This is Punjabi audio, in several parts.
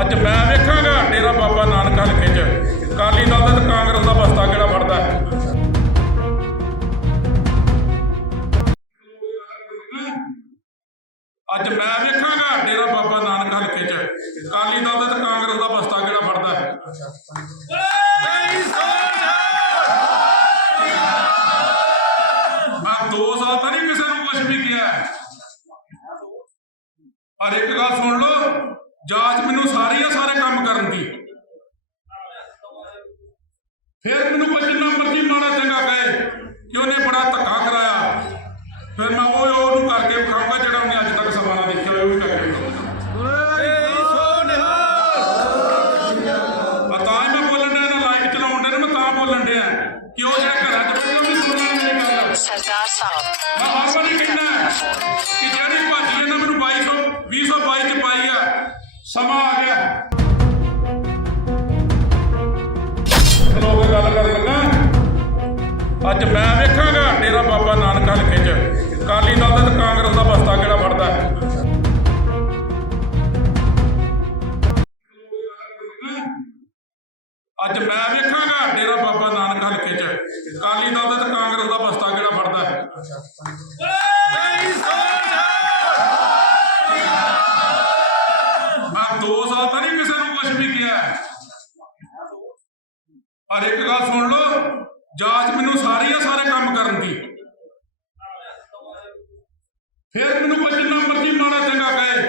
ਅੱਜ ਮੈਂ ਵੇਖਾਂਗਾ ਡੇਰਾ ਬਾਬਾ ਨਾਨਕ ਹਲਕੇ 'ਚ। ਅਕਾਲੀ ਦਲ ਦਾ ਤੇ ਕਾਂਗਰਸ ਦਾ ਬਸਤਾ ਕਿਹੜਾ ਫੜਦਾ ਹੈ ਅੱਜ ਮੈਂ ਵੇਖਾਂਗਾ ਡੇਰਾ ਬਾਬਾ ਨਾਨਕ ਹਲਕੇ 'ਚ। ਅਕਾਲੀ ਦਲ ਦਾ ਤੇ ਕਾਂਗਰਸ ਦਾ ਬਸਤਾ ਕਿਹੜਾ ਫੜਦਾ ਹੈ ਮੈਂ 2 ਸਾਲ ਤਾਂ ਨਹੀਂ ਕਿਸੇ ਨੂੰ ਕੁਝ ਵੀ ਕਿਹਾ। ਪਰ ਇੱਕ ਗੱਲ ਸੁਣ ਲਓ ਜਾਂਚ ਮੈਨੂੰ ਸਾਰੀ ਆ ਸਾਰੇ ਕੰਮ ਕਰਨ ਦੀ। ਫਿਰ ਮੈਨੂੰ ਕੋਈ ਜਿੰਨਾ ਮਰਜ਼ੀ ਮਾੜਾ ਚੰਗਾ ਕਹੇ ਕਿ ਉਹਨੇ ਬੜਾ ਧੱਕਾ ਕਰਾਇਆ। ਫਿਰ ਮੈਂ ਉਹ ਉਹਨੂੰ ਕਰਕੇ ਵਿਖਾਊਂਗਾ ਜਿਹੜਾ ਉਹਨੇ ਅੱਜ ਤੱਕ ਨਾ ਦੇਖਿਆ ਹੋਇਆ ਉਹ ਵੀ ਕਰਕੇ ਵਿਖਾਊਂਗਾ ਆ ਤਾਂ ਹੀ ਮੈਂ ਬੋਲਣ ਡਿਆ ਨਾ ਲਾਈਵ ਚਲਾਉਣ ਡਿਆ ਨਾ ਮੈਂ ਤਾਂ ਬੋਲਣ ਡਿਆ। ਕਿ ਉਹ ਜਿਹੜਾ ਘਰਾਂ 'ਚ ਬੈਠੇ ਸੁਣਨਾ ਗੱਲ। ਸਰਦਾਰ ਸਾਹਿਬ। ਮੈਂ ਹਰ ਵਾਰੀ ਕਹਿੰਦਾ ਅੱਜ ਮੈਂ ਵੇਖਾਂਗਾ ਡੇਰਾ ਬਾਬਾ ਨਾਨਕ ਹਲਕੇ 'ਚ। ਅਕਾਲੀ ਦਲ ਦਾ ਤੇ ਕਾਂਗਰਸ ਦਾ ਬਸਤਾ ਕਿਹੜਾ ਫੜਦਾ ਹੈ ਅੱਜ ਮੈਂ ਵੇਖਾਂਗਾ ਡੇਰਾ ਬਾਬਾ ਨਾਨਕ ਹਲਕੇ 'ਚ। ਅਕਾਲੀ ਦਲ ਦਾ ਤੇ ਕਾਂਗਰਸ ਦਾ ਬਸਤਾ ਕਿਹੜਾ ਫੜਦਾ ਹੈ ਮੈਂ 2 ਸਾਲ ਤਾਂ ਨਹੀਂ ਕਿਸੇ ਨੂੰ ਕੁਝ ਵੀ ਕਿਹਾ। ਪਰ ਇੱਕ ਗੱਲ ਸੁਣ ਲਓ ਜਾਂਚ ਮੈਨੂੰ ਸਾਰੀ ਆ ਸਾਰੇ ਕੰਮ ਕਰਨ ਦੀ। ਫਿਰ ਮੈਨੂੰ ਕੋਈ ਜਿੰਨਾ ਮਰਜ਼ੀ ਮਾੜਾ ਚੰਗਾ ਕਹੇ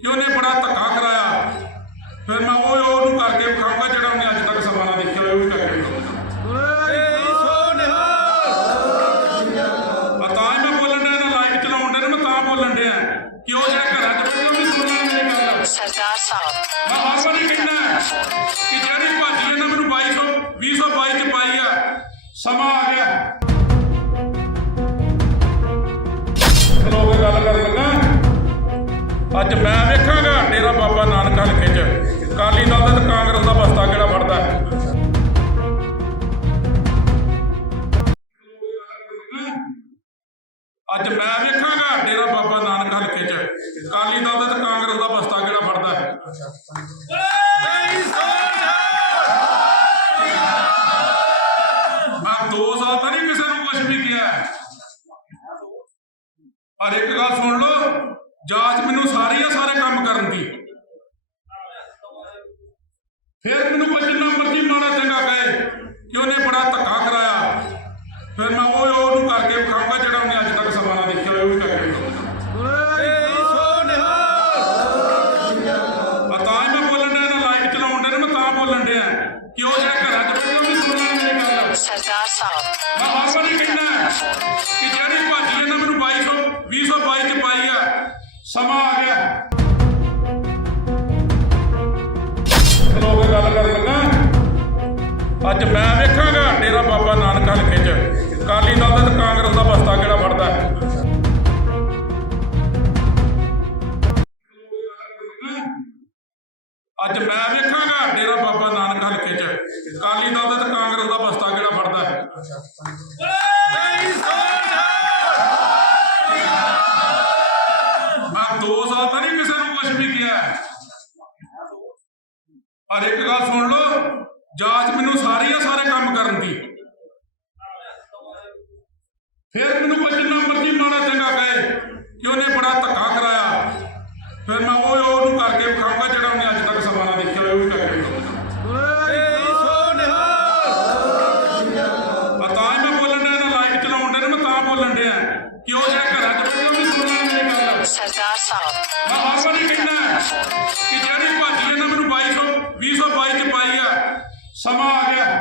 ਕਿ ਉਹਨੇ ਬੜਾ ਧੱਕਾ ਕਰਾਇਆ। ਫਿਰ ਮੈਂ ਉਹ ਉਹਨੂੰ ਕਰਕੇ ਵਿਖਾਊਂਗਾ ਜਿਹੜਾ ਉਹਨੇ ਅੱਜ ਤੱਕ ਸਮਾਂ ਨਾ ਦੇਖਿਆ ਹੋਇਆ ਉਹ ਵੀ ਕਰਕੇ ਡਿਆ ਕਿ ਉਹ ਜਿਹੜਾ ਘਰਾਂ 'ਚ ਬੈਠੇ ਉਹਦੀ ਸੁਣਨਾ ਮੇਰੀ ਗੱਲ। ਸਰਦਾਰ ਸਾਹਿਬ। ਮੈਂ ਹਰ ਵਾਰੀ ਕਹਿੰਦਾ ਕਿ ਜਿਹੜੀ ਅੱਜ ਮੈਂ ਵੇਖਾਂਗਾ ਡੇਰਾ ਬਾਬਾ ਨਾਨਕ ਹਲਕੇ 'ਚ। ਅਕਾਲੀ ਦਲ ਦਾ ਤੇ ਕਾਂਗਰਸ ਦਾ ਬਸਤਾ ਕਿਹੜਾ ਫੜਦਾ ਹੈ? ਮੈਂ 2 ਸਾਲ ਤਾਂ ਨਹੀਂ ਕਿਸੇ ਨੂੰ ਕੁਝ ਵੀ ਕਿਹਾ। ਪਰ ਇੱਕ ਗੱਲ ਸੁਣ ਲਓ ਜਾਂਚ ਮੈਨੂੰ ਸਾਰੀ ਆ ਸਾਰੇ ਕੰਮ ਕਰਨ ਦੀ। ਫਿਰ ਮੈਨੂੰ ਕੋਈ ਜਿੰਨਾ ਮਰਜ਼ੀ ਮਾੜਾ ਚੰਗਾ ਕਹੇ ਕਿ ਉਹਨੇ ਬੜਾ ਧੱਕਾ ਕਰਾਇਆ। ਫਿਰ ਮੈਂ ਉਹ ਅੱਜ ਮੈਂ ਵੇਖਾਂਗਾ ਡੇਰਾ ਬਾਬਾ ਨਾਨਕ ਹਲਕੇ 'ਚ। ਅਕਾਲੀ ਦਲ ਦਾ ਤੇ ਕਾਂਗਰਸ ਦਾ ਬਸਤਾ ਕਿਹੜਾ ਫੜਦਾ ਹੈ ਅੱਜ ਮੈਂ ਵੇਖਾਂਗਾ ਡੇਰਾ ਬਾਬਾ ਨਾਨਕ ਹਲਕੇ 'ਚ। ਅਕਾਲੀ ਦਲ ਦਾ ਤੇ ਕਾਂਗਰਸ ਦਾ ਬਸਤਾ ਕਿਹੜਾ ਫੜਦਾ ਹੈ ਮੈਂ 2 ਸਾਲ ਤਾਂ ਨਹੀਂ ਕਿਸੇ ਨੂੰ ਕੁਝ ਵੀ ਕਿਹਾ। ਪਰ ਇੱਕ ਗੱਲ ਸੁਣ ਲਓ ਜਾਂਚ ਮੈਨੂੰ ਸਾਰੀ ਆ ਸਾਰੇ ਕੰਮ ਕਰਨ ਦੀ। ਫਿਰ ਮੈਨੂੰ ਕੋਈ ਜਿੰਨਾ ਮਰਜ਼ੀ ਮਾੜਾ ਚੰਗਾ ਕਹੇ ਕਿ ਉਹਨੇ ਬੜਾ ਧੱਕਾ ਕਰਾਇਆ। ਫਿਰ ਮੈਂ ਉਹ ਉਹਨੂੰ ਕਰਕੇ ਵਿਖਾਊਂਗਾ ਜਿਹੜਾ ਉਹਨੇ ਅੱਜ ਤੱਕ ਨਾ ਦੇਖਿਆ ਹੋਇਆ ਉਹ ਵੀ ਕਰਕੇ ਨਾ ਨਾ ਸਰਦਾਰ ਸਾਹਿਬ। ਮੈਂ ਹਰ ਵਾਰੀ ਕਹਿੰਦਾ ਕਿ ਜਿਹੜੀ ਭਾਜੀ ਇਹਨਾਂ ਮੈਨੂੰ 2200 2022 ਚ ਪਾਈ ਆ ਸਮਾਂ ਆ ਗਿਆ